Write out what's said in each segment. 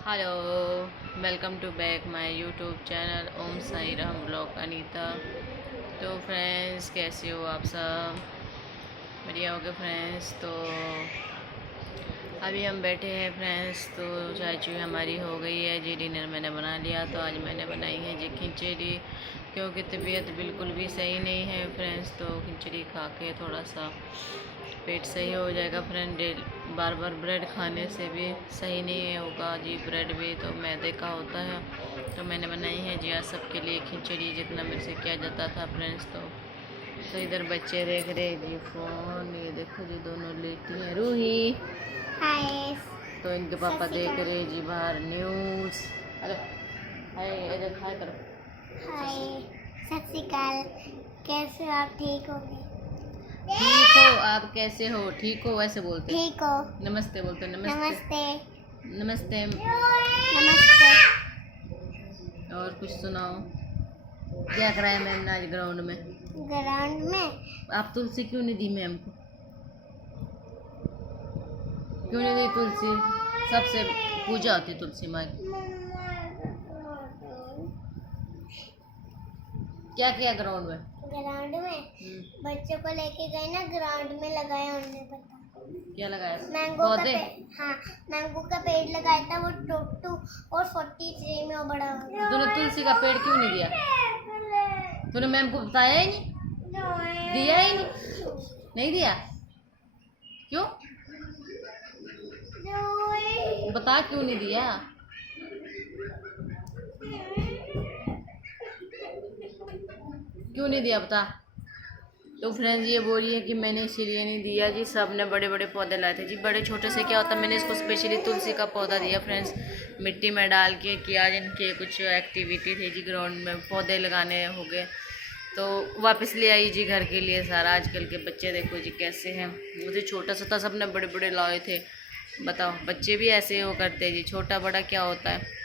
Hello, welcome to back my YouTube channel Om Sai Ram blog Anita. तो friends, कैसे हो आप सब? बढ़िया हो गए फ्रेंड्स। तो अभी हम बैठे हैं फ्रेंड्स। तो चाय चुई हमारी हो गई है जी। डिनर मैंने बना लिया। तो आज मैंने बनाई है जी खिचड़ी, क्योंकि तबीयत बिल्कुल भी सही नहीं है फ्रेंड्स। तो खिचड़ी खा के थोड़ा सा पेट सही हो जाएगा फ्रेंड। बार बार ब्रेड खाने से भी सही नहीं होगा जी। ब्रेड भी तो मैदे का होता है। तो मैंने बनाई है जी आज सबके लिए खिचड़ी, जितना मेरे से किया जाता था फ्रेंड्स। तो इधर बच्चे देख रहे जी फ़ोन। ये देखो जी, दोनों लेटी हैं। रूही, हाय। तो इनके पापा देख रहे जी बाहर न्यूज़। अरे हाय, इधर हाय करो। हाय, सत श्री अकाल। कैसे हो आप? ठीक हो? ठीक हो आप? कैसे हो? ठीक हो वैसे बोलते। ठीक हो? नमस्ते बोलते। नमस्ते। नमस्ते। नमस्ते। और कुछ सुनाओ, क्या कराया मैम ने आज ग्राउंड में? ग्राउंड में आप तुलसी क्यों नहीं दी मैम को? क्यों नहीं दी तुलसी? सबसे पूजा होती तुलसी माँ की। क्या किया ग्राउंड में? बच्चों को लेके गए ना, ग्राउंड में लगाया उन्होंने। पता क्या लगाया? मैंगो का पौधे? पेड़। हाँ, मैंगो का पेड़ लगाया था। वो 22 और 43 में वो बड़ा हो गया। तूने तुलसी का पेड़ क्यों नहीं दिया? तूने मैम को बताया ही नहीं? दिया ही नहीं? नहीं दिया? क्यों? बता क्यों नहीं दिया? क्यों नहीं दिया बता। तो फ्रेंड्स, ये बोल रही है कि मैंने इसीलिए नहीं दिया जी। सब ने बड़े बड़े पौधे लाए थे जी। बड़े छोटे से क्या होता है, मैंने इसको स्पेशली तुलसी का पौधा दिया फ्रेंड्स, मिट्टी में डाल के। कि आज इनके कुछ एक्टिविटी थी जी, ग्राउंड में पौधे लगाने हो गए। तो वापस ले आई जी घर के लिए सारा। आजकल के बच्चे देखो जी कैसे हैं। मुझे छोटा सा था, सब ने बड़े बड़े लाए थे। बताओ, बच्चे भी ऐसे हो करते हैं जी। छोटा बड़ा क्या होता है।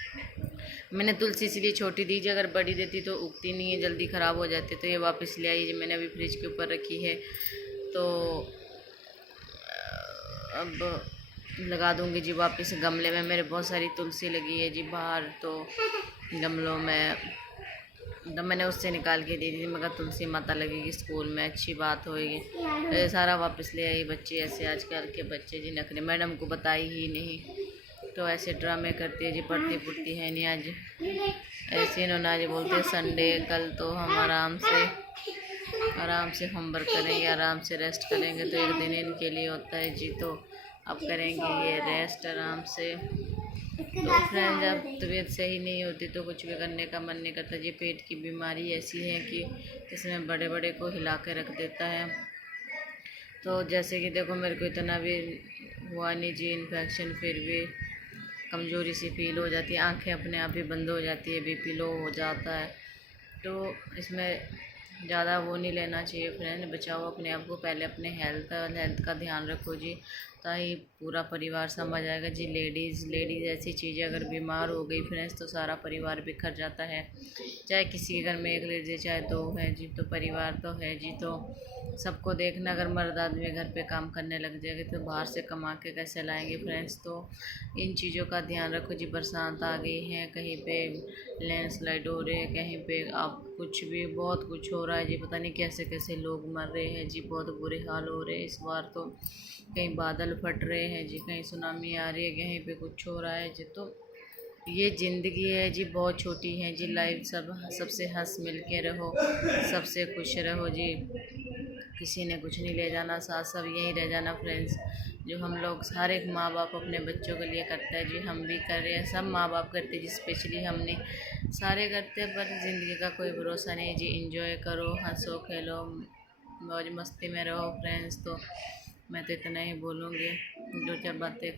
मैंने तुलसी इसलिए छोटी दी जी, अगर बड़ी देती तो उगती नहीं है, जल्दी ख़राब हो जाती है। तो ये वापस ले आई जी। मैंने अभी फ्रिज के ऊपर रखी है। तो अब लगा दूंगी जी वापस गमले में। मेरे बहुत सारी तुलसी लगी है जी बाहर, तो गमलों में। तो मैंने उससे निकाल के दे दी। मगर तुलसी माता लगेगी स्कूल में, अच्छी बात होएगी। तो ये सारा वापस ले आई। बच्चे ऐसे आजकल के बच्चे जी, नखरे। मैडम को बताई ही नहीं, तो ऐसे ड्रामे करती है जी। पढ़ती पुढ़ती है नहीं आज। ऐसे इन्होंने आज बोलते संडे, कल तो हम आराम से होमवर्क करेंगे, आराम से रेस्ट करेंगे। तो एक दिन इनके लिए होता है जी। तो अब करेंगे ये रेस्ट आराम से। तो फ्रेंड, जब तबीयत सही नहीं होती तो कुछ भी करने का मन नहीं करता जी। पेट की बीमारी ऐसी है कि इसमें बड़े बड़े को हिला के रख देता है। तो जैसे कि देखो, मेरे को इतना भी हुआ नहीं जी इन्फेक्शन, फिर भी कमज़ोरी सी फील हो जाती है। आंखें अपने आप ही बंद हो जाती है, बीपी लो हो जाता है। तो इसमें ज़्यादा वो नहीं लेना चाहिए फ्रेंड। बचाओ अपने आप को पहले, अपने हेल्थ का ध्यान रखो जी, ताकि पूरा परिवार समझ आएगा जी। लेडीज़ ऐसी चीज़ है, अगर बीमार हो गई फ्रेंड्स तो सारा परिवार बिखर जाता है। चाहे किसी के घर में एक लेडीज है, चाहे दो है जी, तो परिवार तो है जी। तो सबको देखना। अगर मर्द आदमी घर पे काम करने लग जाएंगे तो बाहर से कमा के कैसे लाएंगे फ्रेंड्स। तो इन चीज़ों का ध्यान रखो जी। बरसात आ गई है, कहीं पे लैंडस्लाइड हो रहे हैं, कहीं पे आप कुछ भी, बहुत कुछ हो रहा है जी। पता नहीं कैसे कैसे लोग मर रहे हैं जी। बहुत बुरे हाल हो रहे हैं इस बार तो। कहीं बादल फट रहे हैं जी, कहीं सुनामी आ रही है, कहीं पे कुछ हो रहा है जी। तो ये ज़िंदगी है जी, बहुत छोटी है जी लाइफ। सबसे हंस मिल के रहो, सबसे खुश रहो जी। किसी ने कुछ नहीं ले जाना साथ, सब यहीं रह जाना फ्रेंड्स। जो हम लोग हर एक माँ बाप अपने बच्चों के लिए करता है जी, हम भी कर रहे हैं, सब माँ बाप करते हैं जी। स्पेशली हमने सारे करते हैं। पर ज़िंदगी का कोई भरोसा नहीं जी। इंजॉय करो, हंसो खेलो, मौज मस्ती में रहो फ्रेंड्स। तो मैं तो इतना ही बोलूँगी, दो चार बातें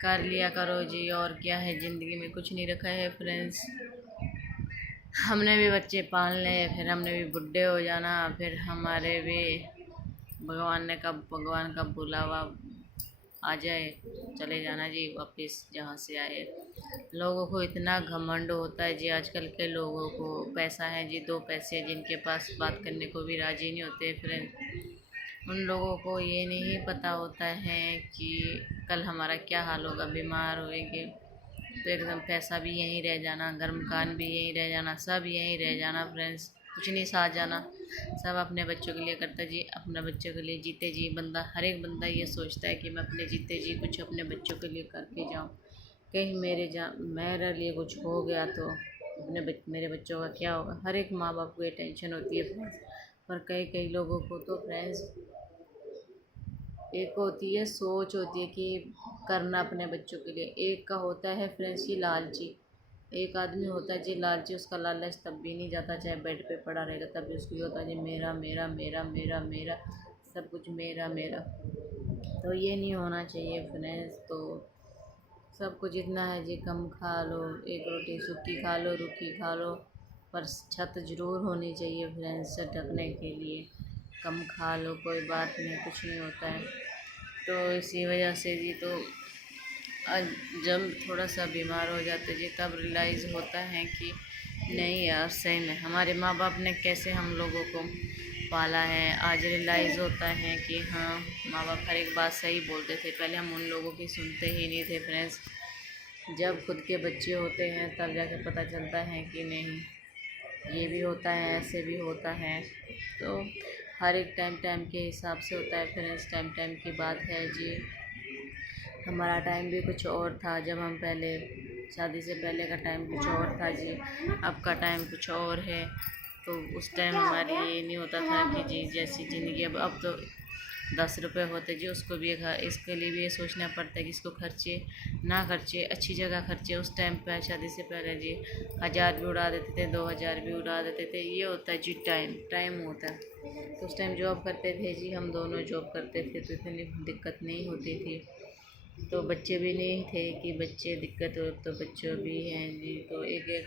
कर लिया करो जी। और क्या है, ज़िंदगी में कुछ नहीं रखा है फ्रेंड्स। हमने भी बच्चे पालने, फिर हमने भी बुढ़े हो जाना, फिर हमारे भी भगवान का बुलावा आ जाए, चले जाना जी वापस जहाँ से आए। लोगों को इतना घमंड होता है जी आजकल के लोगों को। पैसा है जी, दो पैसे जिनके पास बात करने को भी राजी नहीं होते फ्रेंड। उन लोगों को ये नहीं पता होता है कि कल हमारा क्या हाल होगा, बीमार होएंगे तो एकदम पैसा भी यहीं रह जाना, घर मकान भी यहीं रह जाना, सब यहीं रह जाना फ्रेंड्स, कुछ नहीं साथ जाना। सब अपने बच्चों के लिए करता जी, अपने बच्चों के लिए जीते जी बंदा, हर एक बंदा ये सोचता है कि मैं अपने जीते जी कुछ अपने बच्चों के लिए करके जाऊँ। कहीं मेरे लिए कुछ हो गया तो मेरे बच्चों का क्या होगा, हर एक माँ बाप को ये टेंशन होती है फ्रेंड्स। पर कई कई लोगों को तो फ्रेंड्स एक होती है सोच होती है कि करना अपने बच्चों के लिए, एक का होता है फ्रेंड्स ये लालची। एक आदमी होता है जी लालची, उसका लालच तब भी नहीं जाता, चाहे बेड पे पड़ा रहेगा तब भी उसको ये होता है जी मेरा मेरा मेरा मेरा मेरा, सब कुछ मेरा मेरा। तो ये नहीं होना चाहिए फ्रेंड्स। तो सब कुछ जितना है जी कम खा लो, एक रोटी सूखी खा लो, रूखी खा लो, पर छत ज़रूर होनी चाहिए फ्रेंड्स से ढकने के लिए। कम खा लो कोई बात नहीं, कुछ नहीं होता है। तो इसी वजह से जी तो आज जब थोड़ा सा बीमार हो जाते जी तब रियलाइज़ होता है कि नहीं यार सही में हमारे माँ बाप ने कैसे हम लोगों को पाला है। आज रियलाइज़ होता है कि हाँ माँ बाप हर एक बात सही बोलते थे, पहले हम उन लोगों की सुनते ही नहीं थे फ्रेंड्स। जब खुद के बच्चे होते हैं तब जाके पता चलता है कि नहीं ये भी होता है, ऐसे भी होता है। तो हर एक टाइम टाइम के हिसाब से होता है फ्रेंड्स, टाइम टाइम की बात है जी। हमारा टाइम भी कुछ और था, जब हम पहले शादी से पहले का टाइम कुछ और था जी, अब का टाइम कुछ और है। तो उस टाइम हमारी ये नहीं होता था कि जी जैसी ज़िंदगी अब तो 10 रुपये होते जी उसको भी इसके लिए भी ये सोचना पड़ता है कि इसको खर्चे ना खर्चे, अच्छी जगह खर्चे। उस टाइम पर शादी से पहले जी 1000 भी उड़ा देते थे, 2000 भी उड़ा देते थे। ये होता है जी टाइम होता है। तो उस टाइम जॉब करते थे जी, हम दोनों जॉब करते थे तो इतनी दिक्कत नहीं होती थी। तो बच्चे भी नहीं थे कि बच्चे दिक्कत हो, तो बच्चों भी हैं जी। तो एक एक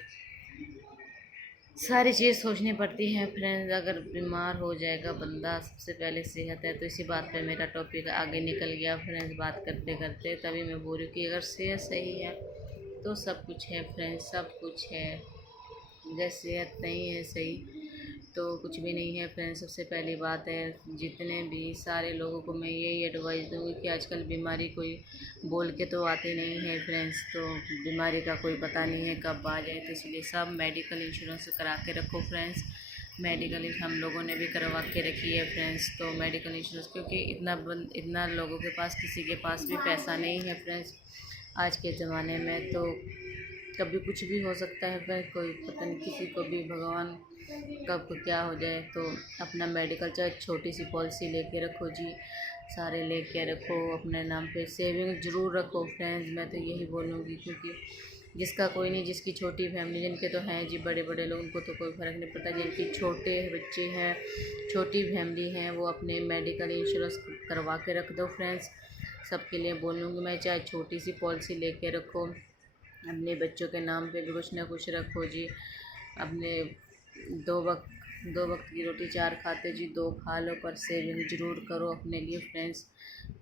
सारी चीज़ सोचनी पड़ती है फ्रेंड्स। अगर बीमार हो जाएगा बंदा, सबसे पहले सेहत है। तो इसी बात पे मेरा टॉपिक आगे निकल गया फ्रेंड्स, बात करते करते तभी मैं बोल रही हूँ कि अगर सेहत सही है तो सब कुछ है फ्रेंड्स, सब कुछ है। अगर सेहत नहीं है सही तो कुछ भी नहीं है फ्रेंड्स। सबसे पहली बात है, जितने भी सारे लोगों को मैं यही एडवाइस दूँगी कि आजकल बीमारी कोई बोल के तो आती नहीं है फ्रेंड्स। तो बीमारी का कोई पता नहीं है कब आ जाए, तो इसलिए सब मेडिकल इंश्योरेंस करा के रखो फ्रेंड्स। मेडिकल हम लोगों ने भी करवा के रखी है फ्रेंड्स। तो मेडिकल इंश्योरेंस क्योंकि इतना लोगों के पास, किसी के पास भी पैसा नहीं है फ्रेंड्स आज के ज़माने में। तो कभी कुछ भी हो सकता है फ्रेंड्स, कोई पता नहीं किसी को भी, भगवान कब क्या हो जाए। तो अपना मेडिकल चाहे छोटी सी पॉलिसी लेके रखो जी, सारे लेके रखो अपने नाम पे। सेविंग ज़रूर रखो फ्रेंड्स, मैं तो यही बोलूँगी। क्योंकि जिसका कोई नहीं, जिसकी छोटी फैमिली, जिनके तो हैं जी बड़े बड़े लोग, उनको तो कोई फ़र्क नहीं पड़ता। जिनकी छोटे बच्चे हैं, छोटी फैमिली हैं, वो अपने मेडिकल इंश्योरेंस करवा के रख दो फ्रेंड्स। सबके लिए बोलूँगी मैं, चाहे छोटी सी पॉलिसी लेके रखो, अपने बच्चों के नाम पे भी कुछ ना कुछ रखो जी। अपने दो वक्त दो वक्त की रोटी 4 खाते जी, 2 खा लो, पर सेविंग ज़रूर करो अपने लिए फ्रेंड्स।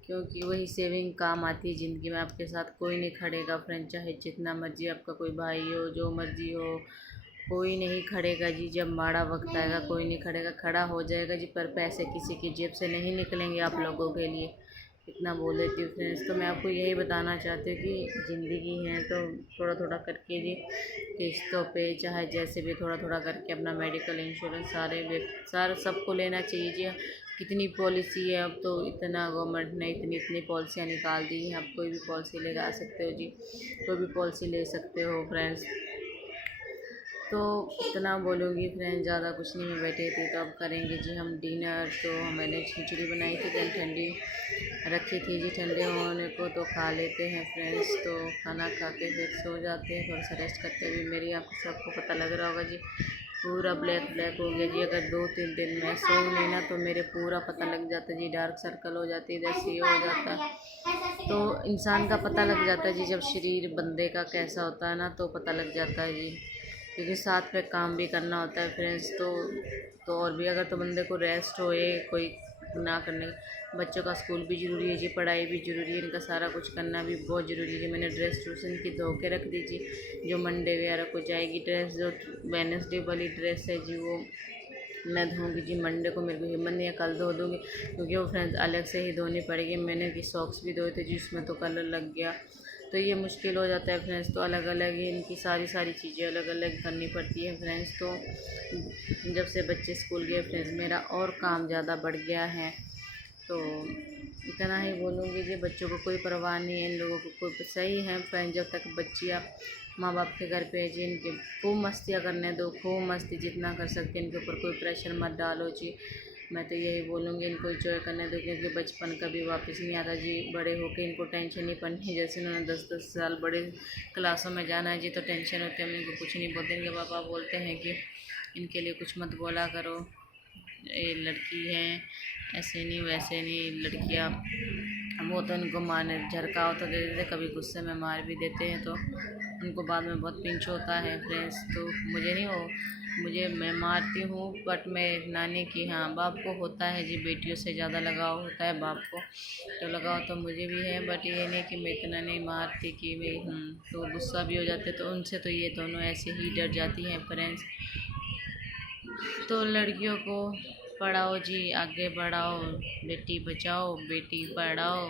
क्योंकि वही सेविंग काम आती है ज़िंदगी में। आपके साथ कोई नहीं खड़ेगा फ्रेंड, चाहे जितना मर्जी आपका कोई भाई हो, जो मर्जी हो, कोई नहीं खड़ेगा जी। जब माड़ा वक्त आएगा कोई नहीं खड़ेगा, खड़ा हो जाएगा जी, पर पैसे किसी की जेब से नहीं निकलेंगे आप लोगों के लिए। इतना बोल देती हूँ फ्रेंड्स। तो मैं आपको यही बताना चाहती हूँ कि ज़िंदगी है तो थोड़ा थोड़ा करके जी किस्तों पे, चाहे जैसे भी थोड़ा थोड़ा करके अपना मेडिकल इंश्योरेंस सारे सबको लेना चाहिए जी। कितनी पॉलिसी है अब तो, इतना गवर्नमेंट ने इतनी पॉलिसियाँ निकाल दी हैं। आप कोई भी पॉलिसी लगा सकते हो जी, कोई भी पॉलिसी ले सकते हो फ्रेंड्स। तो इतना बोलूँगी फ्रेंड, ज़्यादा कुछ नहीं। मैं बैठे थे तो अब करेंगे जी हम डिनर। तो मैंने खिचड़ी बनाई थी, कल ठंडी रखी थी जी, ठंडे होने को तो खा लेते हैं फ्रेंड्स। तो खाना खा के फिर सो जाते हैं, थोड़ा सा रेस्ट करते हुए। मेरी आपको सबको पता लग रहा होगा जी, पूरा ब्लैक ब्लैक हो गया जी। अगर 2-3 दिन मैं सो नहीं ना तो मेरे पूरा पता लग जाता जी, डार्क सर्कल हो जाती है, इधर से हो जाता है। तो इंसान का पता लग जाता है जी, जब शरीर बंदे का कैसा होता है ना तो पता लग जाता है जी। क्योंकि साथ में काम भी करना होता है फ्रेंड्स। तो और भी अगर तो बंदे को रेस्ट होए कोई ना करने का। बच्चों का स्कूल भी ज़रूरी है जी, पढ़ाई भी ज़रूरी है, इनका सारा कुछ करना भी बहुत ज़रूरी है जी। मैंने ड्रेस ट्यूशन की धो के रख दी जी, जो मंडे वगैरह को जाएगी ड्रेस। जो वेडनेसडे वाली ड्रेस है जी वो मैं धोऊँगी जी मंडे को, मेरे को हिम्मत नहीं है, कल धो दूँगी। क्योंकि वो फ्रेंड्स अलग से ही धोनी पड़ेगी। मैंने की सॉक्स भी धोए थे जी, उसमें तो कलर लग गया। तो तो ये मुश्किल हो जाता है फ्रेंड्स। तो अलग अलग ही इनकी सारी चीज़ें अलग अलग करनी पड़ती है फ्रेंड्स। तो जब से बच्चे स्कूल गए फ्रेंड्स मेरा और काम ज़्यादा बढ़ गया है। तो इतना ही बोलूँगी जी, बच्चों को कोई परवाह नहीं है, इन लोगों को कोई सही है फ्रेंड। जब तक बच्चियाँ माँ बाप के घर पे है जी, इनके खूब मस्तियाँ करने दो, खूब मस्ती जितना कर सकते हैं। इनके ऊपर कोई प्रेशर मत डालो जी। मैं तो यही बोलूँगी, इनको एंजॉय करने दो, क्योंकि बचपन कभी वापस नहीं आता जी। बड़े होके इनको टेंशन नहीं पड़नी। जैसे उन्होंने 10-10 साल बड़े क्लासों में जाना है जी, तो टेंशन होती है। हम इनको कुछ नहीं बोलते। इनके पापा बोलते हैं कि इनके लिए कुछ मत बोला करो, ये लड़की है, ऐसे नहीं वैसे नहीं। लड़कियाँ वो तो इनको मारने झरकाओ तो दे देते, कभी गुस्से में मार भी देते हैं, तो उनको बाद में बहुत पिंच होता है फ्रेंड्स। तो मुझे नहीं हो, मैं मारती हूँ, बट मैं नानी की, हाँ बाप को होता है जी, बेटियों से ज़्यादा लगाव होता है बाप को, तो लगाव तो मुझे भी है। बट ये नहीं कि मैं इतना नहीं मारती कि मैं तो गुस्सा भी हो जाते, तो उनसे तो ये दोनों ऐसे ही डर जाती हैं फ्रेंड्स। तो लड़कियों को पढ़ाओ जी, आगे बढ़ाओ, बेटी बचाओ बेटी पढ़ाओ।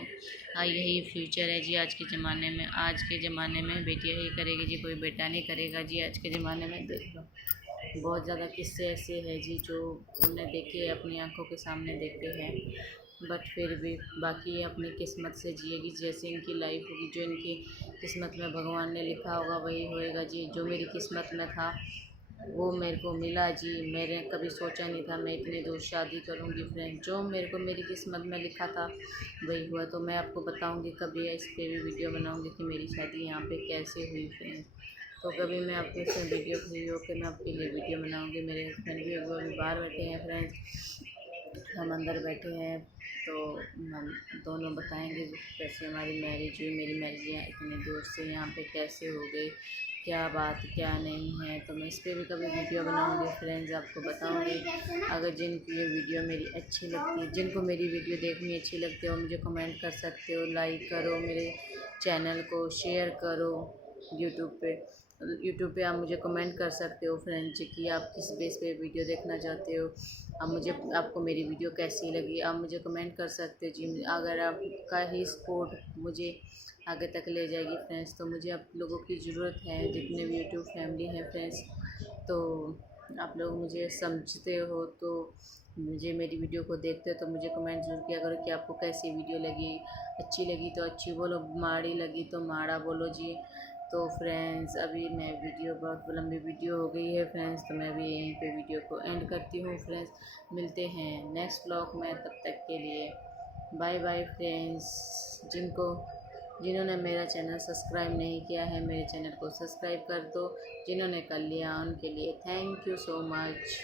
यही फ्यूचर है जी आज के ज़माने में। आज के ज़माने में बेटियाँ ही करेगी जी, कोई बेटा नहीं करेगा जी। आज के ज़माने में देख लो, बहुत ज़्यादा किस्से ऐसे हैं जी जो हमने देखे, अपनी आंखों के सामने देखते हैं। बट फिर भी बाकी अपनी किस्मत से जिएगी, जैसे इनकी लाइफ होगी, जो इनकी किस्मत में भगवान ने लिखा होगा वही होएगा जी। जो मेरी किस्मत में था वो मेरे को मिला जी। मैंने कभी सोचा नहीं था मैं इतनी दूर शादी करूंगी फ्रेंड। जो मेरे को मेरी किस्मत में लिखा था वही हुआ। तो मैं आपको बताऊंगी कभी, इस पे भी वीडियो बनाऊंगी कि मेरी शादी यहाँ पे कैसे हुई फ्रेंड। तो कभी मैं आपके इसमें वीडियो फ्री हो के मैं आपके लिए वीडियो बनाऊंगी। मेरे हस्बैंड भी वो अभी बाहर बैठे हैं फ्रेंड्स, हम अंदर बैठे हैं। तो हम दोनों बताएंगे कैसे हमारी मैरिज हुई। मेरी मैरिज यहाँ इतनी दूर से यहाँ पे कैसे हो गई, क्या बात क्या नहीं है। तो मैं इस पर भी कभी वीडियो बनाऊंगी फ्रेंड्स, आपको बताऊंगी। अगर जिनको ये वीडियो मेरी अच्छी लगती है, जिनको मेरी वीडियो देखनी अच्छी लगती है, वो मुझे कमेंट कर सकते हो, लाइक करो, मेरे चैनल को शेयर करो। यूट्यूब पे आप मुझे कमेंट कर सकते हो फ्रेंड्स कि आप किस बेस पे वीडियो देखना चाहते हो। आपको मेरी वीडियो कैसी लगी आप मुझे कमेंट कर सकते हो जी। अगर आपका ही सपोर्ट मुझे आगे तक ले जाएगी फ्रेंड्स। तो मुझे आप लोगों की ज़रूरत है, जितने भी यूट्यूब फैमिली है फ्रेंड्स। तो आप लोग मुझे समझते हो, तो मुझे मेरी वीडियो को देखते हो तो मुझे कमेंट ज़रूर किया करो कि आपको कैसी वीडियो लगी। अच्छी लगी तो अच्छी बोलो, माड़ी लगी तो माड़ा बोलो जी। तो फ्रेंड्स अभी मैं वीडियो, बहुत लंबी वीडियो हो गई है फ्रेंड्स, तो मैं भी यहीं पे वीडियो को एंड करती हूँ फ्रेंड्स। मिलते हैं नेक्स्ट व्लॉग में, तब तक के लिए बाय बाय फ्रेंड्स। जिन्होंने मेरा चैनल सब्सक्राइब नहीं किया है, मेरे चैनल को सब्सक्राइब कर दो। जिन्होंने कर लिया उनके लिए थैंक यू सो मच।